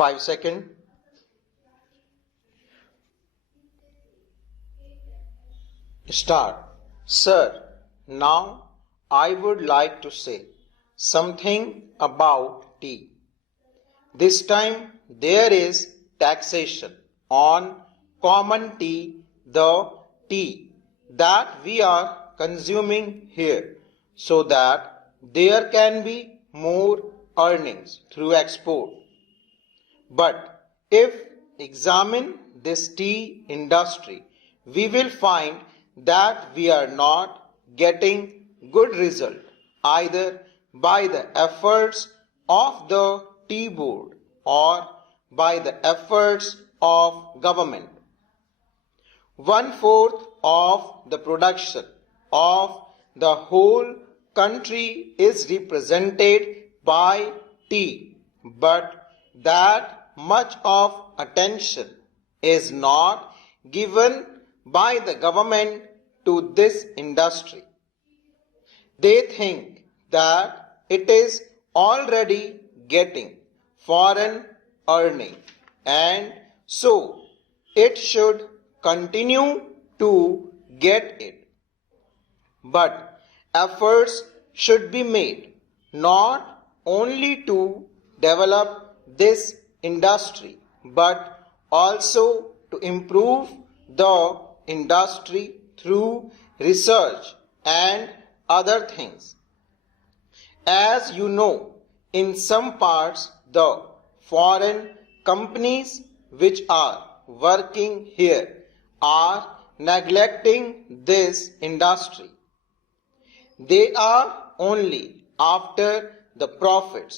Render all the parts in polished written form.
5 seconds. Start. Sir, now I would like to say something about tea. This time there is taxation on common tea, the tea that we are consuming here, so that there can be more earnings through export. But if examine this tea industry, we will find that we are not getting good result either by the efforts of the tea board or by the efforts of government. 1/4 of the production of the whole country is represented by tea, but that much of attention is not given by the government to this industry. They think that it is already getting foreign earning, and so it should continue to get it. But efforts should be made not only to develop this industry but also to improve the industry through research and other things. As you know, in some parts the foreign companies which are working here are neglecting this industry. They are only after the profits.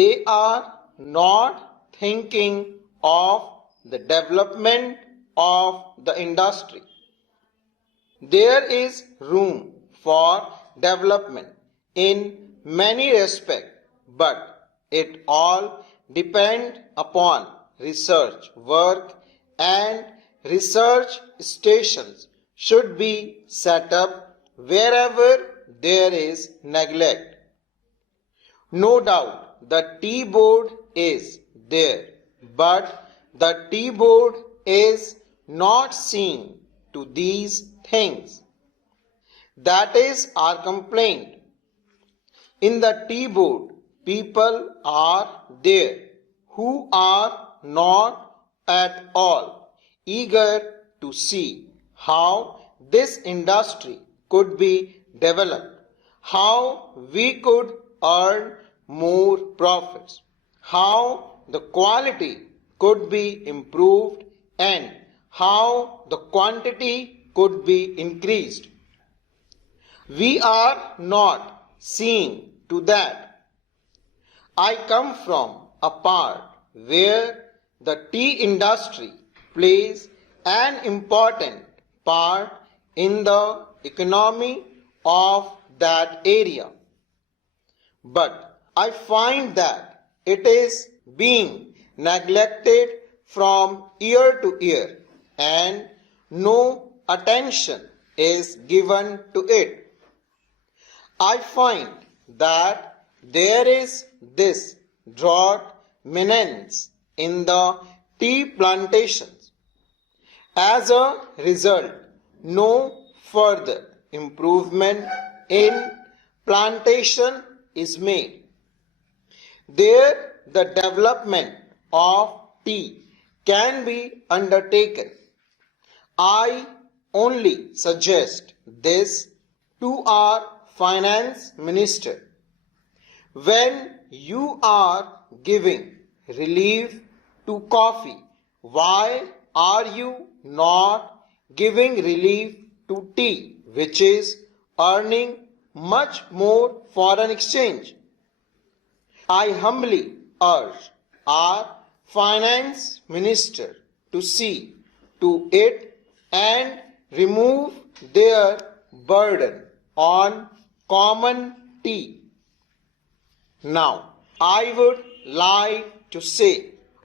They are not thinking of the development of the industry. There is room for development in many respects, but it all depends upon research work, and research stations should be set up wherever there is neglect. No doubt the tea board is there, but the tea board is not seeing to these things. That is our complaint. In the tea board, people are there who are not at all eager to see how this industry could be developed, how we could earn more profits, how the quality could be improved, and how the quantity could be increased. We are not seeing to that. I come from a part where the tea industry plays an important part in the economy of that area. But I find that it is being neglected from year to year, and no attention is given to it. I find that there is this drought menace in the tea plantations. As a result, no further improvement in plantation is made. There, the development of tea can be undertaken. I only suggest this to our finance minister. When you are giving relief to coffee, why are you not giving relief to tea, which is earning much more foreign exchange? I humbly urge our finance minister to see to it and remove their burden on common tea. Now, I would like to say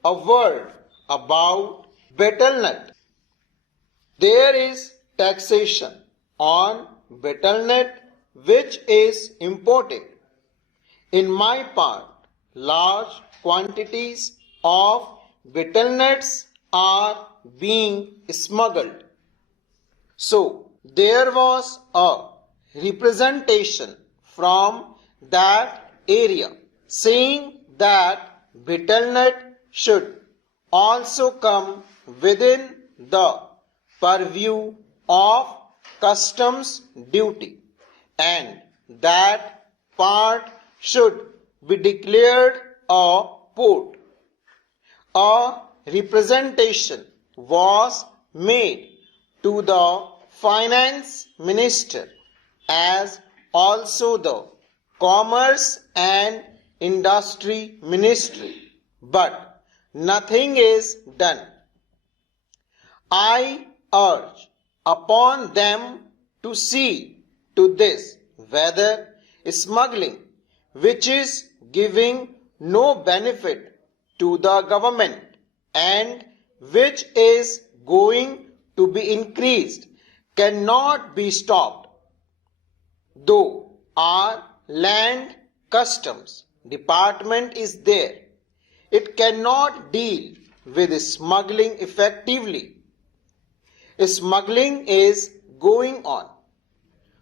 a word about betel nut. There is taxation on betel nut which is imported. In my part, large quantities of betel nuts are being smuggled. So there was a representation from that area saying that betel nut should also come within the purview of customs duty and that part should be declared a port. A representation was made to the finance minister as also the commerce and industry ministry, but nothing is done. I urge upon them to see to this whether smuggling, which is giving no benefit to the government and which is going to be increased, cannot be stopped. Though our land customs department is there, it cannot deal with smuggling effectively. Smuggling is going on.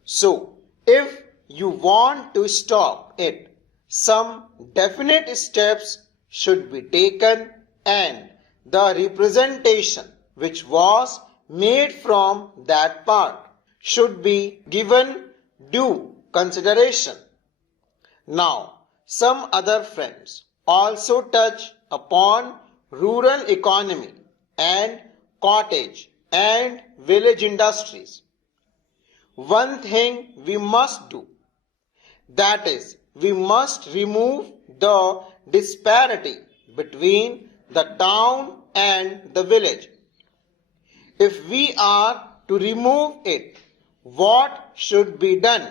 So, if you want to stop it, some definite steps should be taken and the representation which was made from that part should be given due consideration. Now, some other friends also touch upon rural economy and cottage and village industries. One thing we must do, that is, we must remove the disparity between the town and the village. If we are to remove it, what should be done?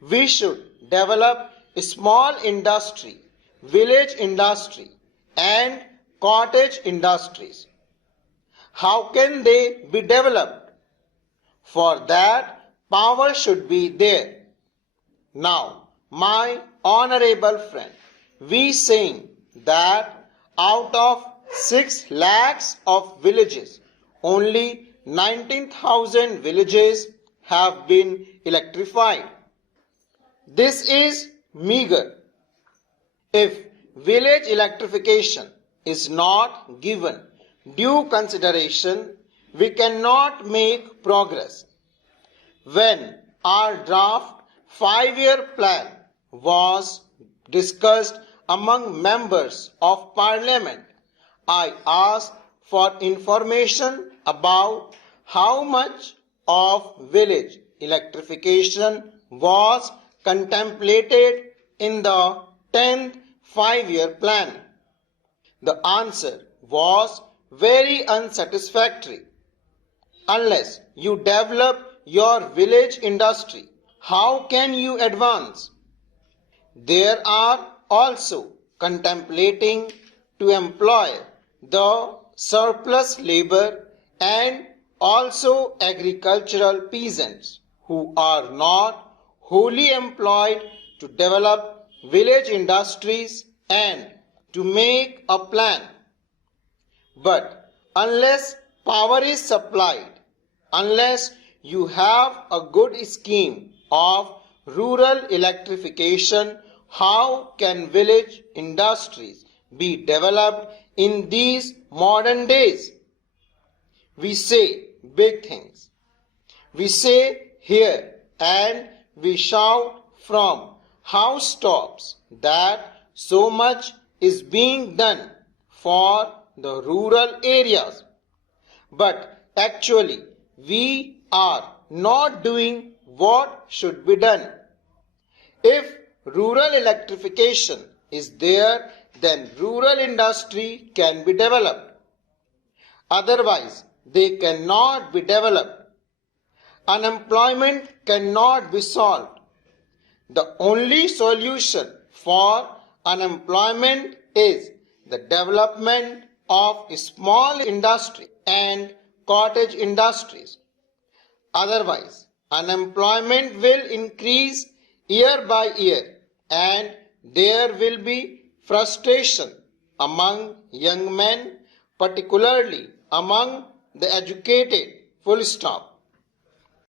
We should develop a small industry, village industry, and cottage industries. How can they be developed? For that, power should be there. Now, my honorable friend, we saying that out of 6 lakhs of villages, only 19,000 villages have been electrified. This is meager. If village electrification is not given due consideration, we cannot make progress. When our draft 5-year plan was discussed among members of parliament, I asked for information about how much of village electrification was contemplated in the 10th 5-year plan. The answer was very unsatisfactory. Unless you develop your village industry, how can you advance? There are also contemplating to employ the surplus labor and also agricultural peasants who are not wholly employed to develop village industries and to make a plan. But unless power is supplied, unless you have a good scheme of rural electrification, how can village industries be developed in these modern days? We say big things. We say here and we shout from housetops that so much is being done for the rural areas. But actually, we are not doing what should be done. If rural electrification is there, then rural industry can be developed. Otherwise, they cannot be developed. Unemployment cannot be solved. The only solution for unemployment is the development of small industry and cottage industries. Otherwise, unemployment will increase year by year and there will be frustration among young men, particularly among the educated, full stop.